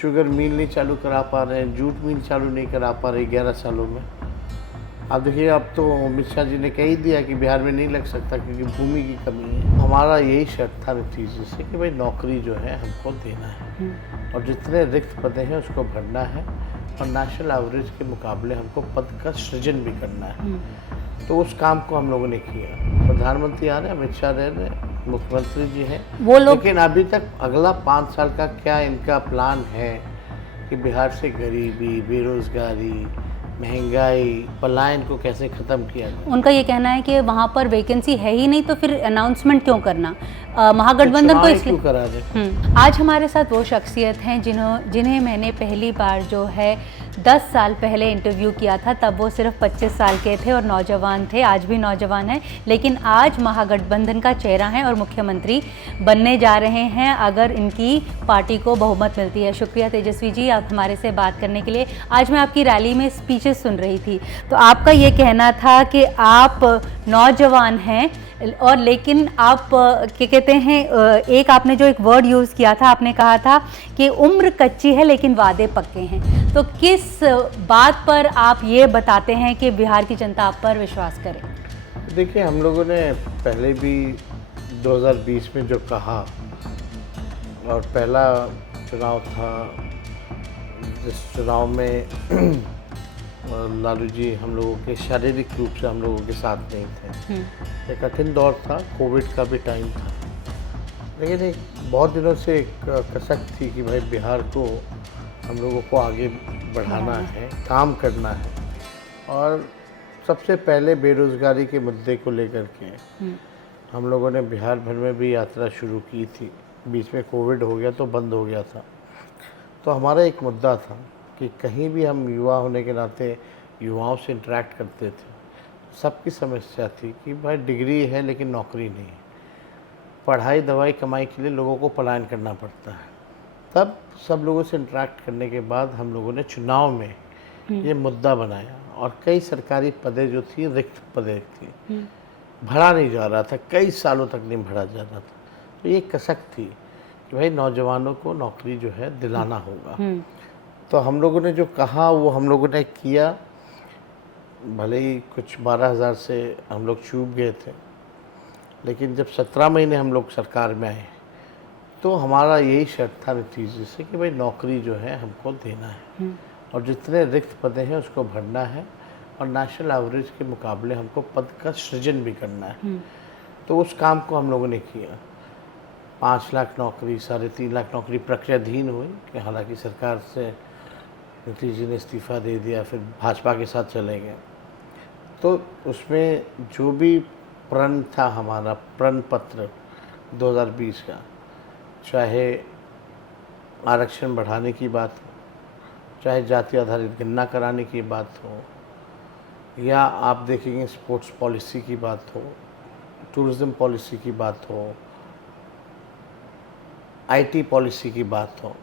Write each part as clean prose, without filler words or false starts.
Sugar mill नहीं चालू करा पा रहे हैं, जूट मिल चालू नहीं करा पा रहे 11 सालों में। आप देखिए, अब तो अमित शाह जी ने कह ही दिया कि बिहार में नहीं लग सकता क्योंकि भूमि की कमी है। हमारा यही शर्त था नतीजे से कि भाई नौकरी जो है हमको देना है और जितने रिक्त पदे हैं उसको भरना है और नेशनल एवरेज के मुकाबले हमको पद का सृजन भी करना है। तो उस काम को हम लोगों ने किया। प्रधानमंत्री आ रहे हैं, अमित शाह रह रहे हैं, मुख्यमंत्री जी हैं, वो लोग लेकिन अभी तक अगला 5 साल का क्या इनका प्लान है कि बिहार से गरीबी, बेरोजगारी, महंगाई, पलायन को कैसे ख़त्म किया जाए। उनका ये कहना है कि वहाँ पर वैकेंसी है ही नहीं तो फिर अनाउंसमेंट क्यों करना, महागठबंधन को चुनाव क्यों करा दे। आज हमारे साथ वो शख्सियत हैं जिन्हें मैंने पहली बार जो है 10 साल पहले इंटरव्यू किया था। तब वो सिर्फ 25 साल के थे और नौजवान थे, आज भी नौजवान हैं, लेकिन आज महागठबंधन का चेहरा है और मुख्यमंत्री बनने जा रहे हैं अगर इनकी पार्टी को बहुमत मिलती है। शुक्रिया तेजस्वी जी, आप हमारे से बात करने के लिए। आज मैं आपकी रैली में स्पीचेस सुन रही थी तो आपका ये कहना था कि आप नौजवान हैं और लेकिन आप क्या कहते हैं, एक आपने जो एक वर्ड यूज़ किया था, आपने कहा था कि उम्र कच्ची है लेकिन वादे पक्के हैं। तो किस बात पर आप ये बताते हैं कि बिहार की जनता आप पर विश्वास करे? देखिए, हम लोगों ने पहले भी 2020 में जो कहा और पहला चुनाव था जिस चुनाव में लालू जी हम लोगों के शारीरिक रूप से हम लोगों के साथ नहीं थे। एक कठिन दौर था, कोविड का भी टाइम था, लेकिन एक बहुत दिनों से एक कसक थी कि भाई बिहार को हम लोगों को आगे बढ़ाना है, काम करना है। और सबसे पहले बेरोज़गारी के मुद्दे को लेकर के हम लोगों ने बिहार भर में भी यात्रा शुरू की थी। बीच में कोविड हो गया तो बंद हो गया था। तो हमारा एक मुद्दा था कि कहीं भी हम युवा होने के नाते युवाओं से इंटरेक्ट करते थे, सबकी समस्या थी कि भाई डिग्री है लेकिन नौकरी नहीं है, पढ़ाई दवाई कमाई के लिए लोगों को पलायन करना पड़ता है। तब सब लोगों से इंटरेक्ट करने के बाद हम लोगों ने चुनाव में ये मुद्दा बनाया और कई सरकारी पदें जो थी रिक्त पदें थी, भरा नहीं जा रहा था, कई सालों तक नहीं भरा जा रहा था। तो ये कसक थी कि भाई नौजवानों को नौकरी जो है दिलाना होगा। तो हम लोगों ने जो कहा वो हम लोगों ने किया। भले ही कुछ 12,000 से हम लोग चूक गए थे, लेकिन जब 17 महीने हम लोग सरकार में आए तो हमारा यही शर्त था नतीजे से कि भाई नौकरी जो है हमको देना है और जितने रिक्त पदे हैं उसको भरना है और नेशनल एवरेज के मुकाबले हमको पद का सृजन भी करना है। तो उस काम को हम लोगों ने किया। 5 लाख नौकरी, 3.5 लाख नौकरी प्रक्रियाधीन हुई कि हालांकि सरकार से नीतीश जी ने इस्तीफ़ा दे दिया, फिर भाजपा के साथ चले गए। तो उसमें जो भी प्रण था हमारा, प्रण पत्र 2020 का, चाहे आरक्षण बढ़ाने की बात हो, चाहे जाति आधारित गणना कराने की बात हो, या आप देखेंगे स्पोर्ट्स पॉलिसी की बात हो, टूरिज़्म पॉलिसी की बात हो, आईटी पॉलिसी की बात हो,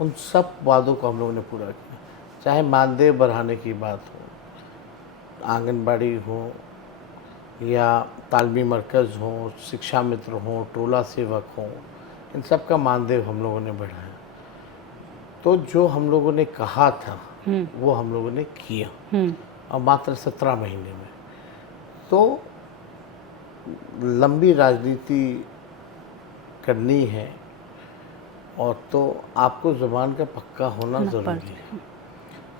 उन सब वादों को हम लोगों ने पूरा किया। चाहे मानदेय बढ़ाने की बात हो, आंगनबाड़ी हो या तालमी मरकज़ हो, शिक्षा मित्र हो, टोला सेवक हो, इन सब का मानदेय हम लोगों ने बढ़ाया। तो जो हम लोगों ने कहा था वो हम लोगों ने किया और मात्र 17 महीने में। तो लंबी राजनीति करनी है और तो आपको ज़ुबान का पक्का होना ज़रूरी है।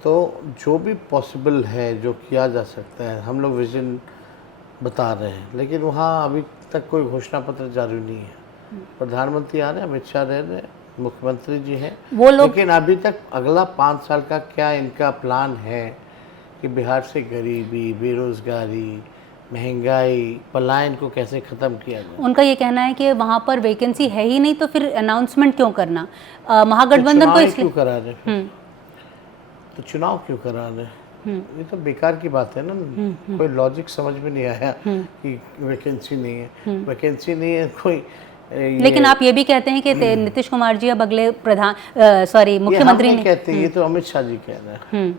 तो जो भी पॉसिबल है, जो किया जा सकता है, हम लोग विज़न बता रहे हैं, लेकिन वहाँ अभी तक कोई घोषणा पत्र जारी नहीं है। प्रधानमंत्री आ रहे हैं, अमित शाह रह रहे हैं, मुख्यमंत्री जी हैं, वो लोग, लेकिन अभी तक अगला 5 साल का क्या इनका प्लान है कि बिहार से गरीबी, बेरोजगारी, महंगाई, पलायन को कैसे ख़त्म किया जाए। उनका ये कहना है कि वहाँ पर वैकेंसी है ही नहीं तो फिर अनाउंसमेंट क्यों करना, महागठबंधन को क्यों करा रहे, तो चुनाव क्यों करा रहे, ये तो बेकार की बात है ना। कोई लॉजिक समझ में नहीं आया कि वैकेंसी नहीं है, वैकेंसी नहीं है कोई। लेकिन आप ये भी कहते हैं कि नीतीश कुमार जी अब अगले मुख्यमंत्री नहीं कहते, ये तो अमित शाह जी कह रहे हैं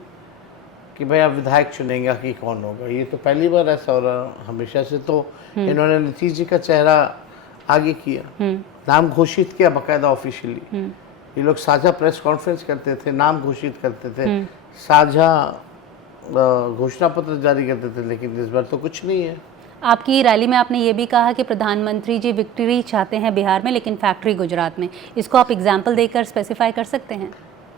कि भाई आप विधायक चुनेंगे कि कौन होगा। ये तो पहली बार ऐसा हो रहा, हमेशा से तो इन्होंने नीतीश जी का चेहरा आगे किया, नाम घोषित किया बाकायदा ऑफिशियली ये लोग साझा प्रेस कॉन्फ्रेंस करते थे, नाम घोषित करते थे, साझा घोषणा पत्र जारी करते थे, लेकिन इस बार तो कुछ नहीं है। आपकी रैली में आपने ये भी कहा कि प्रधानमंत्री जी विक्ट्री चाहते हैं बिहार में, लेकिन फैक्ट्री गुजरात में। इसको आप एग्जाम्पल देकर स्पेसिफाई कर सकते हैं?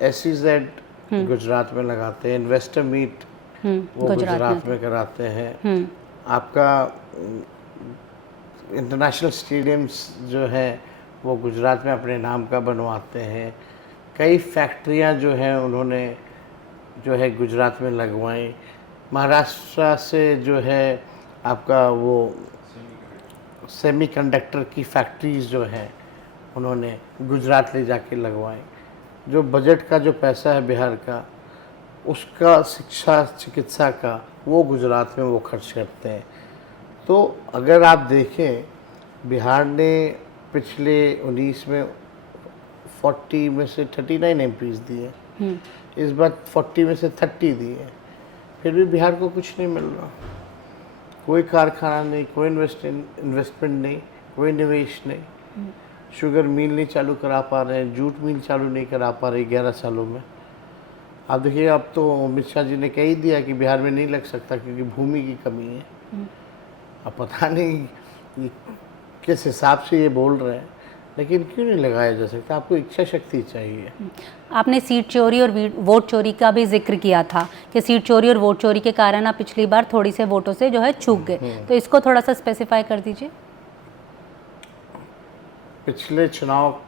SEZ गुजरात में लगाते हैं, इन्वेस्टर मीट वो गुजरात में कराते हैं, आपका इंटरनेशनल स्टेडियम्स जो है वो गुजरात में अपने नाम का बनवाते हैं। कई फैक्ट्रियां जो हैं उन्होंने जो है गुजरात में लगवाई। महाराष्ट्र से जो है आपका वो सेमीकंडक्टर की फैक्ट्रीज जो हैं उन्होंने गुजरात ले जाके लगवाई। जो बजट का जो पैसा है बिहार का, उसका शिक्षा चिकित्सा का वो गुजरात में वो खर्च करते हैं। तो अगर आप देखें, बिहार ने पिछले 19 में 40 में से 39 MPs दिए, इस बार 40 में से 30 दिए, फिर भी बिहार को कुछ नहीं मिल रहा। कोई कारखाना नहीं, कोई इन्वेस्टमेंट नहीं, कोई निवेश नहीं। शुगर मिल नहीं चालू करा पा रहे हैं, जूट मिल चालू नहीं करा पा रहे 11 सालों में। आप देखिए, अब तो अमित शाह जी ने कह ही दिया कि बिहार में नहीं लग सकता क्योंकि भूमि की कमी है। अब पता नहीं ये किस हिसाब से ये बोल रहे हैं, लेकिन क्यों नहीं लगाया जा सकता? आपको इच्छा शक्ति चाहिए। आपने सीट चोरी और वोट चोरी का भी जिक्र किया था कि सीट चोरी और वोट चोरी के कारण आप पिछली बार थोड़ी से वोटों से जो है चूक गए, तो इसको थोड़ा सा स्पेसिफाई कर दीजिए। पिछले चुनाव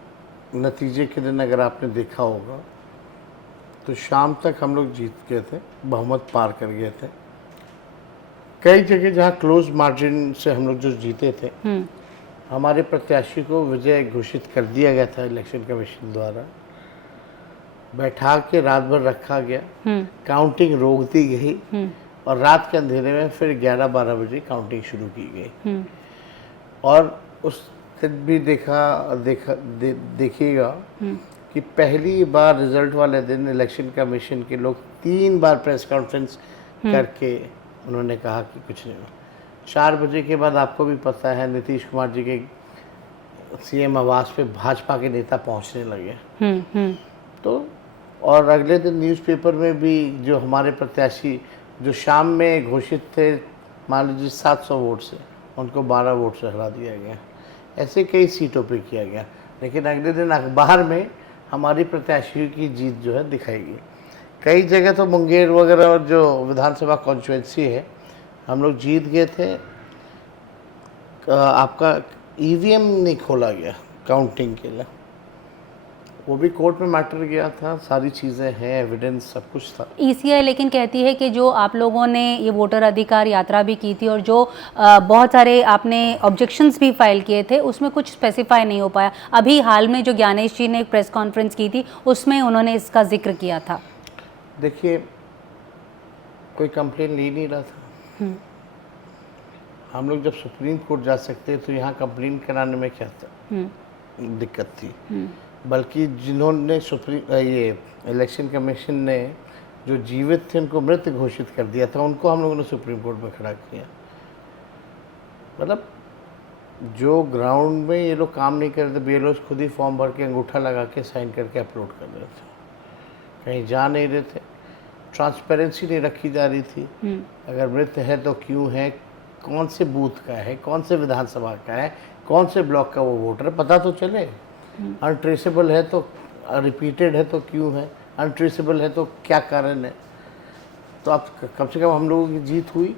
नतीजे के दिन अगर आपने देखा होगा तो शाम तक हम लोग जीत गए थे, बहुमत पार कर गए थे। कई जगह जहाँ क्लोज मार्जिन से हम लोग जो जीते थे, हमारे प्रत्याशी को विजय घोषित कर दिया गया था इलेक्शन कमीशन द्वारा। बैठा के रात भर रखा गया, काउंटिंग रोक दी गई और रात के अंधेरे में फिर 11-12 बजे काउंटिंग शुरू की गई। और उस दिन भी देखिएगा कि पहली बार रिजल्ट वाले दिन इलेक्शन कमीशन के लोग 3 बार प्रेस कॉन्फ्रेंस करके उन्होंने कहा कि कुछ नहीं। 4 बजे के बाद आपको भी पता है नीतीश कुमार जी के CM आवास पे भाजपा के नेता पहुंचने लगे। तो और अगले दिन न्यूज़पेपर में भी जो हमारे प्रत्याशी जो शाम में घोषित थे, मान लीजिए 700 वोट से, उनको 12 वोट से हरा दिया गया। ऐसे कई सीटों पे किया गया, लेकिन अगले दिन अखबार में हमारी प्रत्याशियों की जीत जो है दिखाई गई। कई जगह तो मुंगेर वगैरह और जो विधानसभा कॉन्स्टिट्यूंसी है हम लोग जीत गए थे। आपका EVM नहीं खोला गया काउंटिंग के लिए, वो भी कोर्ट में मैटर गया था। सारी चीज़ें हैं, एविडेंस सब कुछ था। ECI लेकिन कहती है कि जो आप लोगों ने ये वोटर अधिकार यात्रा भी की थी और जो बहुत सारे आपने ऑब्जेक्शंस भी फाइल किए थे, उसमें कुछ स्पेसिफाई नहीं हो पाया। अभी हाल में जो ज्ञानेश जी ने एक प्रेस कॉन्फ्रेंस की थी उसमें उन्होंने इसका जिक्र किया था। देखिए, कोई कंप्लेन ले नहीं रहा था। हम लोग जब सुप्रीम कोर्ट जा सकते हैं तो यहाँ कंप्लेन कराने में क्या था, दिक्कत थी। बल्कि जिन्होंने ये इलेक्शन कमीशन ने जो जीवित थे उनको मृत घोषित कर दिया था, उनको हम लोगों ने सुप्रीम कोर्ट में खड़ा किया। मतलब जो ग्राउंड में ये लोग काम नहीं कर रहे थे, BLOs खुद ही फॉर्म भर के अंगूठा लगा के साइन करके अपलोड कर रहे थे, कहीं जा नहीं रहे थे। ट्रांसपेरेंसी नहीं रखी जा रही थी। अगर मृत है तो क्यों है, कौन से बूथ का है, कौन से विधानसभा का है, कौन से ब्लॉक का वो वोटर है, पता तो चले। अनट्रेसेबल है तो, रिपीटेड है तो क्यों है, अनट्रेसेबल है तो क्या कारण है। तो अब कम से कम हम लोगों की जीत हुई।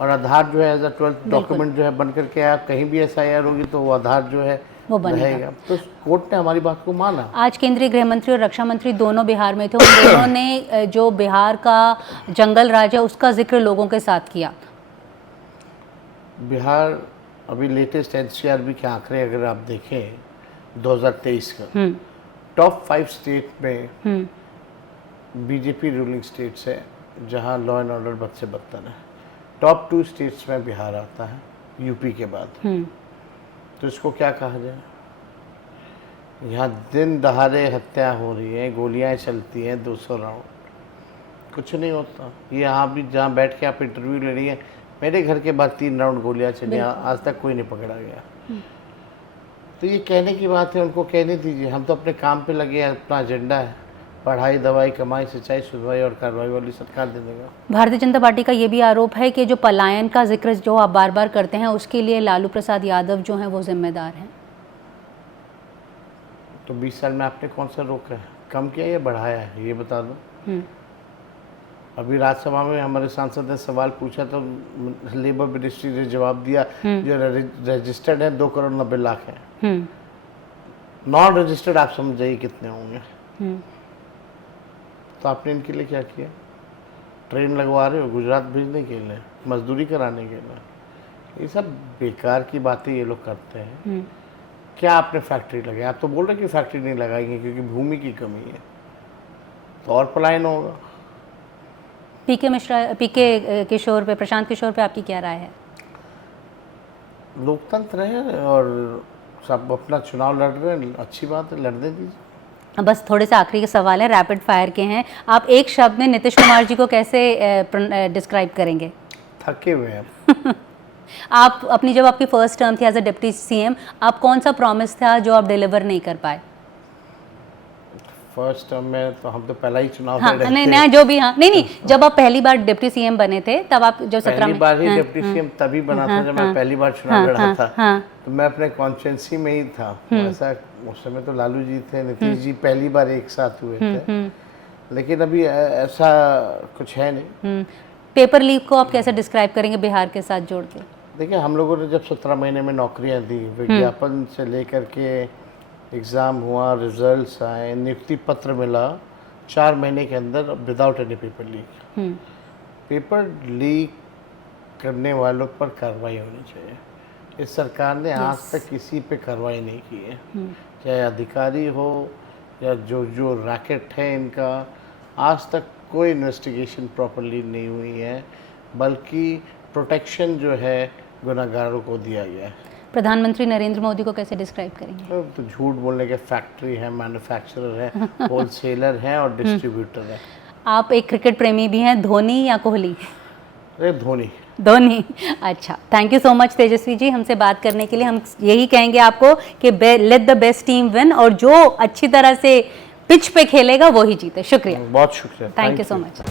और आधार जो है एज अ 12th डॉक्यूमेंट जो है बन करके आया। कहीं भी SIR होगी तो वो आधार जो है वो रहेगा। तो कोर्ट ने हमारी बात को माना। आज केंद्रीय गृह मंत्री और रक्षा मंत्री दोनों बिहार में थे, उन दोनों ने जो बिहार का जंगल राज है उसका जिक्र लोगों के साथ किया। बिहार अभी लेटेस्ट NCRB के आंकड़े अगर आप देखें 2023 का, टॉप 5 स्टेट में BJP रूलिंग स्टेट्स है जहां लॉ एंड ऑर्डर बद से बदतर है। टॉप 2 स्टेट्स में बिहार आता है UP के बाद। तो इसको क्या कहा जाए? यहाँ दिन दहाड़े हत्या हो रही है, गोलियां चलती हैं 200 राउंड, कुछ नहीं होता। ये यहाँ भी जहाँ बैठ के आप इंटरव्यू ले रही हैं, मेरे घर के बाद 3 राउंड गोलियां चली, आज तक कोई नहीं पकड़ा गया। तो ये कहने की बात है, उनको कहने दीजिए। हम तो अपने काम पे लगे हैं, अपना एजेंडा है पढ़ाई, दवाई, कमाई, सिंचाई, सुनवाई और कार्रवाई वाली सरकार दे देगा। भारतीय जनता पार्टी का ये भी आरोप है कि जो पलायन का जिक्र जो आप बार बार करते हैं उसके लिए लालू प्रसाद यादव जो हैं वो जिम्मेदार हैं। तो 20 साल में आपने कौन सा रोका है, कम किया या बढ़ाया है, ये बता दो। अभी राज्यसभा में हमारे सांसद ने सवाल पूछा तो लेबर मिनिस्ट्री ने जवाब दिया जो रजिस्टर्ड है 2,90,00,000 है। नॉन रजिस्टर्ड आप समझ जाइए कितने होंगे। तो आपने इनके लिए क्या किया? ट्रेन लगवा रहे हो गुजरात भेजने के लिए, मजदूरी कराने के लिए। ये सब बेकार की बातें ये लोग करते हैं। क्या आपने फैक्ट्री लगाई? आप तो बोल रहे कि फैक्ट्री नहीं लगाएंगे क्योंकि भूमि की कमी है, तो और पलायन होगा। पीके किशोर पे, प्रशांत किशोर पे आपकी क्या राय है? लोकतंत्र है और सब अपना चुनाव लड़ रहे हैं, अच्छी बात है, लड़ने दीजिए। बस थोड़े से आखिरी के सवाल हैं, रैपिड फायर के हैं। आप एक शब्द में नीतीश कुमार जी को कैसे डिस्क्राइब करेंगे? थके हुए हैं। आप अपनी जब आपकी फर्स्ट टर्म थी एज अ डिप्टी सीएम, आप कौन सा प्रॉमिस था जो आप डिलीवर नहीं कर पाए? फर्स्ट टर्म में तो हम तो पहला ही चुनाव हाँ, लड़ रहे नहीं थे। नहीं जो भी, हाँ नहीं जब आप पहली बार डिप्टी सीएम बने थे तब आप जो 17 पहली में बार ही डिप्टी सीएम तभी बना था जब मैं पहली बार चुनाव लड़ा था। तो मैं अपने कॉन्स्टिट्यूंसी में ही था। ऐसा उस समय तो लालू जी थे, नीतीश जी पहली बार एक साथ हुए थे, लेकिन अभी ऐसा कुछ है नहीं। पेपर लीक को आप कैसे डिस्क्राइब करेंगे बिहार के साथ जोड़ के? देखिए, हम लोगों ने जब 17 महीने में नौकरियां दी, विज्ञापन से लेकर के एग्ज़ाम हुआ, रिजल्ट्स आए, नियुक्ति पत्र मिला, 4 महीने के अंदर without any paper leak. Paper leak करने वालों पर कार्रवाई होनी चाहिए। इस सरकार ने आज तक किसी पे कार्रवाई नहीं की है, चाहे अधिकारी हो या जो रैकेट है इनका, आज तक कोई इन्वेस्टिगेशन प्रॉपरली नहीं हुई है, बल्कि प्रोटेक्शन जो है गुनहगारों को दिया गया है। प्रधानमंत्री नरेंद्र मोदी को कैसे डिस्क्राइब करेंगे? तो झूठ बोलने के फैक्ट्री है, मैन्युफैक्चरर है, होलसेलर है और डिस्ट्रीब्यूटर है। आप एक क्रिकेट प्रेमी भी हैं, धोनी या कोहली? अरे धोनी। धोनी, अच्छा। Thank you so much Tejashwi ji हमसे बात करने के लिए। हम यही कहेंगे आपको कि let the best team win, और जो अच्छी तरह से पिच पे खेलेगा वो ही जीते। शुक्रिया, बहुत शुक्रिया, थैंक यू सो मच।